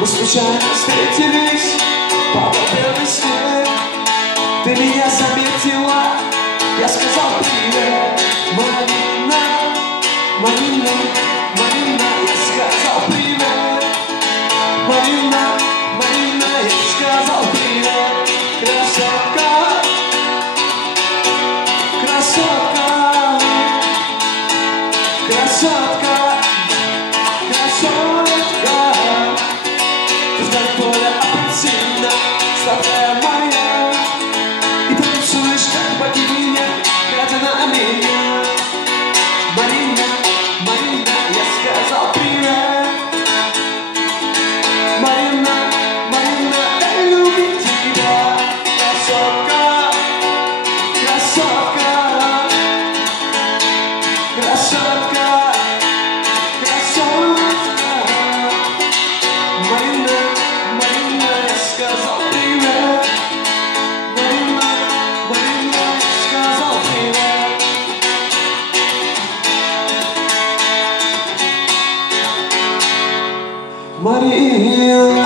Мы случайно встретились под белый снег. Ты меня заметила, я сказал привет. Марина, Марина, Марина, я сказал привет. Марина, Марина, я сказал привет. Красотка, красотка, красотка, красотка. Ты вдаль поля апельсина, сладкая моя. И танцуешь, как богиня, глядя на меня. Марина, Марина, я сказал привет. Марина, Марина, я люблю тебя. Красотка, красотка, красотка, красотка. Марина, Марина, я сказал привет. Марина, Марина, я сказал привет. Марина.